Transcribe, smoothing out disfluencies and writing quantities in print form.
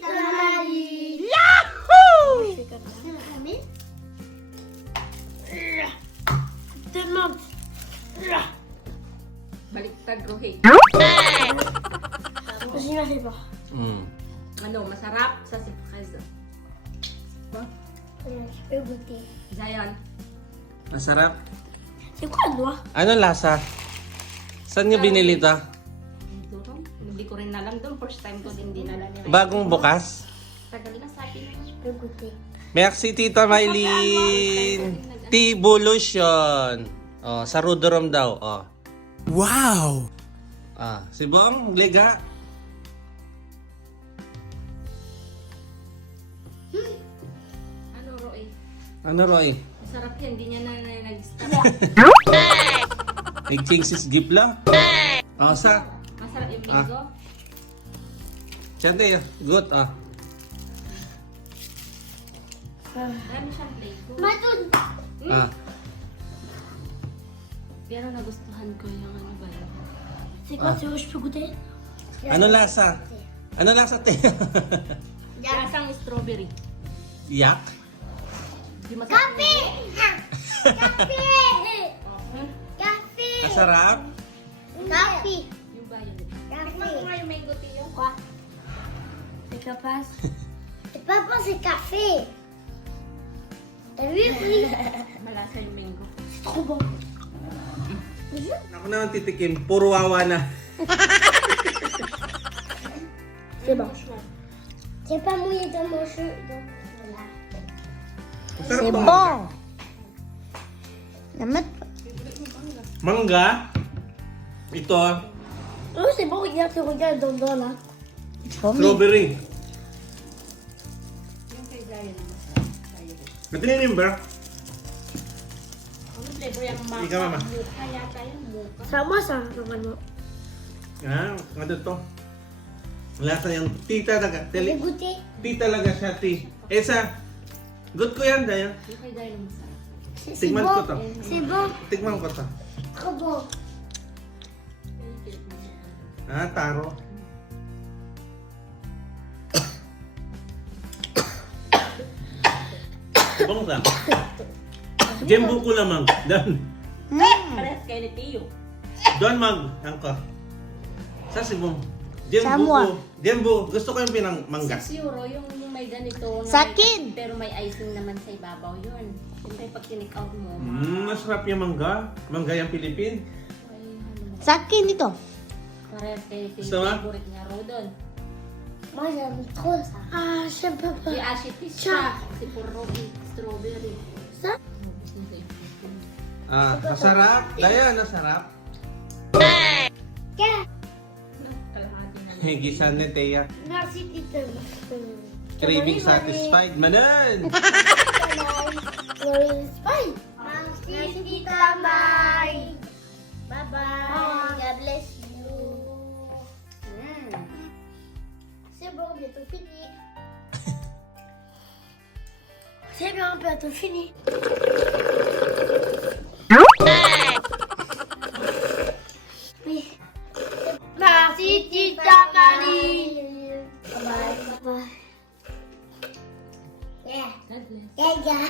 Tita Mali. Yahoo! Baliktad, Rohit. Mm. Ano, masarap sa sipakazo. Zion. Masarap. C'est quoi le doigt? Ano lasa? Saan niyo binili to? Hindi ko rin alam doon. First time ko din dinala niya. Bagong bukas? Tagal na sa akin. Je peux goûter. Merci Tita Maylin. T-Volution. Oh, sa Rudorom daw. Oh. Wow! Ah, si Bong, liga. Ano, Roy? Ano, Roy? Masarap yan. Hindi niya na nag-stop. Nag-changes gift lang. Oh, sa? Masarap yung bingo. Siyempre, good. Oh. Marami siyang flavor. Matud. Ah. Pero nagustuhan ko yung ano ba yun. C'est quoi? Tu veux que je peux goûter? Ano lasa? Ano lasa, te? Lasang strawberry. Yak? Di masarap. Café! Café! Hmm? Café! Masarap? Café! Yung ba yun? Café! Tikman ko nga yung mango tiyo. Quoi? C'est capable? C'est pas bon, c'est café! T'as vu le prix? Malasa yung mango. C'est trop bon! Ako naman titikim. Puro wawa na. C'est bon. C'est pas mouillé dans mon cheveu. Donc, voilà. Masarap C'est to. bon! La mettre. Mangga. Ito, Oh, c'est bon, regarde, tu regardes dans là. strawberry. Yung kay Zion. Natininim ba? Ano flavor yung maka? Ikaw, Mama. Muka yata yun. Muka. C'est à moi ça, normalement. Ah, ano to? Lasa yung tea talaga. J'ai goûté. Tea talaga siya, tea. Esa, good ko yan, Dayan. Yung kay Zion masarap. C'est Tignan ko bon. to. C'est bon. Tikman ko to. Trop bon. Ah, taro. Bang ka? Gembo ko lamang. Dan. Parehas kayo ni Tiyo. Doon mag. Angka. Sa sibong. Gembo Samwa. ko. Gembo. Gusto ko yung pinang mangga. 6 euro yung may ganito. na Sa may- akin. Pero may icing naman sa ibabaw yun. Siyempre pag tinik out mo. Masarap yung mangga. Mangga yung Pilipin. Ay, ano mo. Sa akin dito. Parehas kayo ni Tiyo. Gusto mo? Favorite nga raw doon. Moi j'aime trop ça. Ah, je peux Si Ashitis siya. Si Purrogi. Strawberry. Ça? Ah, masarap. Dayan, masarap. Tiens. Kalahati na. Higisan ni Teya. Merci Tita. Craving satisfied. Manan! Bye. Merci Tita Mai. Bye bye. God bless you. C'est bon, bientôt fini. C'est bien, bientôt fini. Oui. Merci Tita Marie. Bye bye. Bye bye. Yeah. God bless. Yeah, yeah.